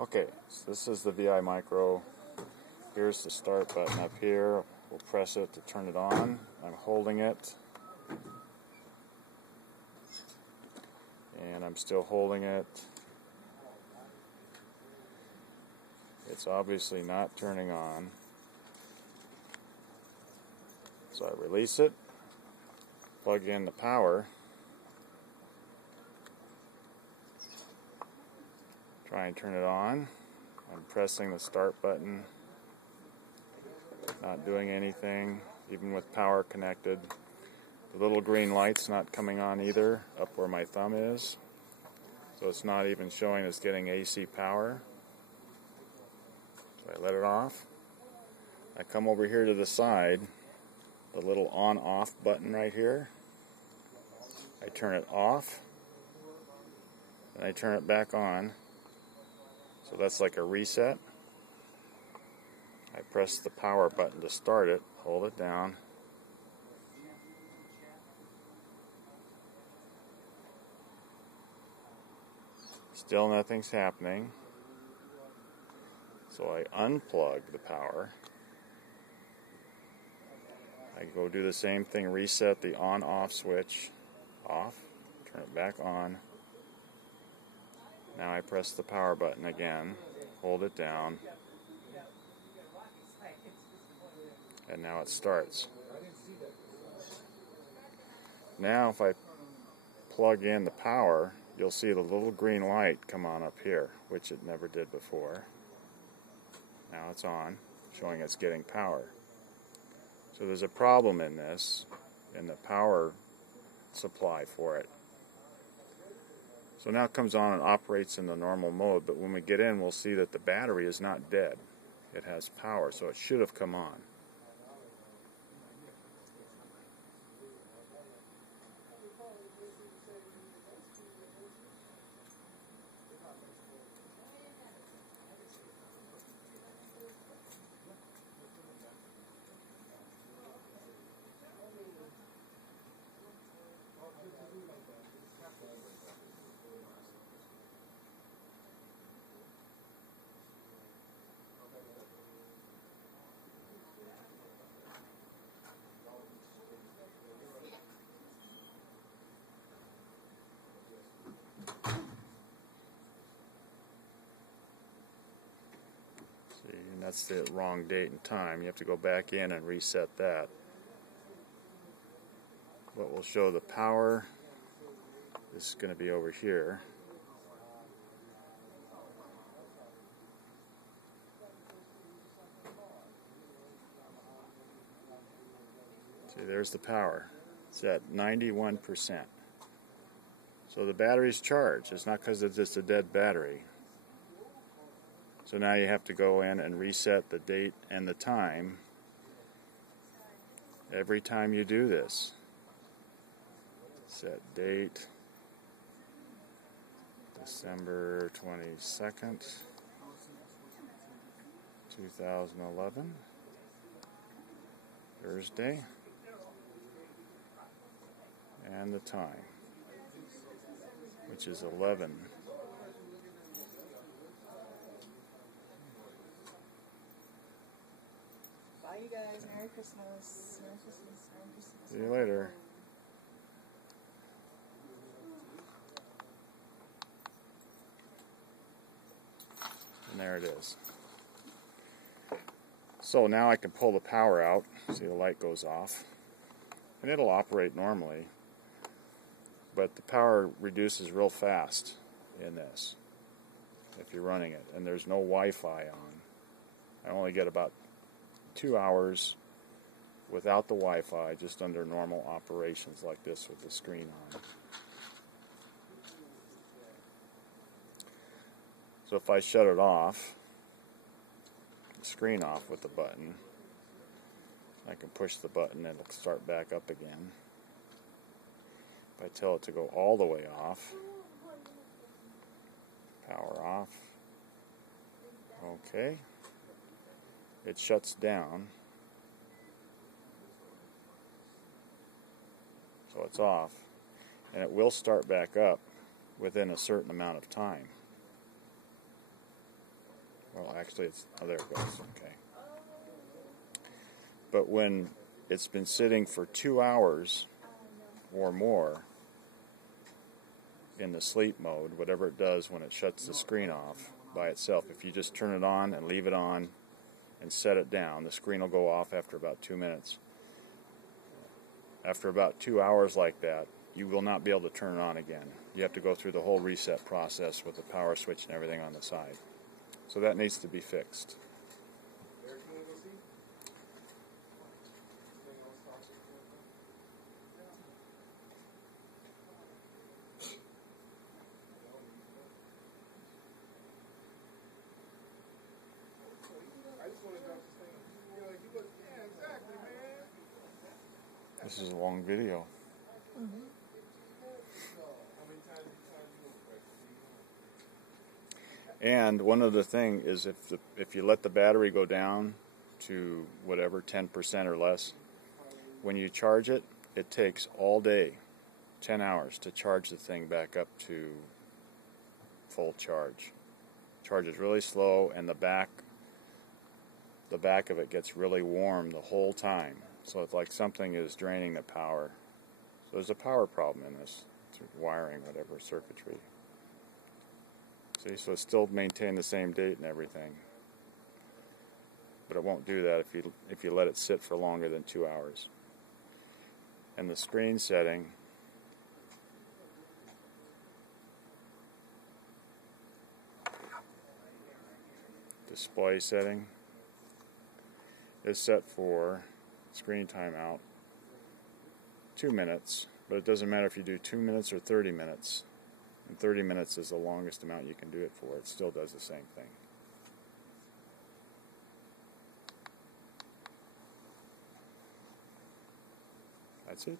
Okay, so this is the VI Micro. Here's the start button up here. We'll press it to turn it on. I'm holding it. And I'm still holding it. It's obviously not turning on. So I release it, plug in the power, try and turn it on. I'm pressing the start button, not doing anything, even with power connected. The little green light's not coming on either, up where my thumb is. So it's not even showing it's getting AC power. So I let it off. I come over here to the side, the little on-off button right here. I turn it off, and I turn it back on. So that's like a reset. I press the power button to start it, hold it down. Still nothing's happening. So I unplug the power. I go do the same thing, reset the on-off switch, off, turn it back on. Now I press the power button again, hold it down, and now it starts. Now if I plug in the power, you'll see the little green light come on up here, which it never did before. Now it's on, showing it's getting power. So there's a problem in this, in the power supply for it. So now it comes on and operates in the normal mode, but when we get in, we'll see that the battery is not dead. It has power, so it should have come on. And that's the wrong date and time. You have to go back in and reset that. What will show the power is going to be over here. See, there's the power. It's at 91%. So the battery's charged. It's not because it's just a dead battery. So now you have to go in and reset the date and the time every time you do this. Set date, December 22nd, 2011, Thursday, and the time, which is 11. Bye, you guys. Merry Christmas. Merry Christmas. Merry Christmas. See you later. And there it is. So now I can pull the power out. See, the light goes off. And it'll operate normally. But the power reduces real fast in this if you're running it. And there's no Wi-Fi on. I only get about 2 hours without the Wi-Fi, just under normal operations like this with the screen on. So if I shut it off, the screen off with the button, I can push the button and it'll start back up again. If I tell it to go all the way off, power off, okay, it shuts down. So it's off, and it will start back up within a certain amount of time. Well, actually, oh, there it goes. Okay. But when it's been sitting for 2 hours or more in the sleep mode, whatever it does when it shuts the screen off by itself, if you just turn it on and leave it on and set it down, the screen will go off after about 2 minutes. After about 2 hours like that, you will not be able to turn it on again. You have to go through the whole reset process with the power switch and everything on the side. So that needs to be fixed. This is a long video. Mm-hmm. And one other thing is if you let the battery go down to whatever, 10% or less, when you charge it, it takes all day, 10 hours, to charge the thing back up to full charge. Charges really slow, and the back of it gets really warm the whole time. So it's like something is draining the power. So there's a power problem in this. It's wiring, whatever, circuitry. See, so it still maintain the same date and everything. But it won't do that if you let it sit for longer than 2 hours. And the screen setting, display setting, is set for screen timeout 2 minutes, but it doesn't matter if you do 2 minutes or 30 minutes. And 30 minutes is the longest amount you can do it for. It still does the same thing. That's it.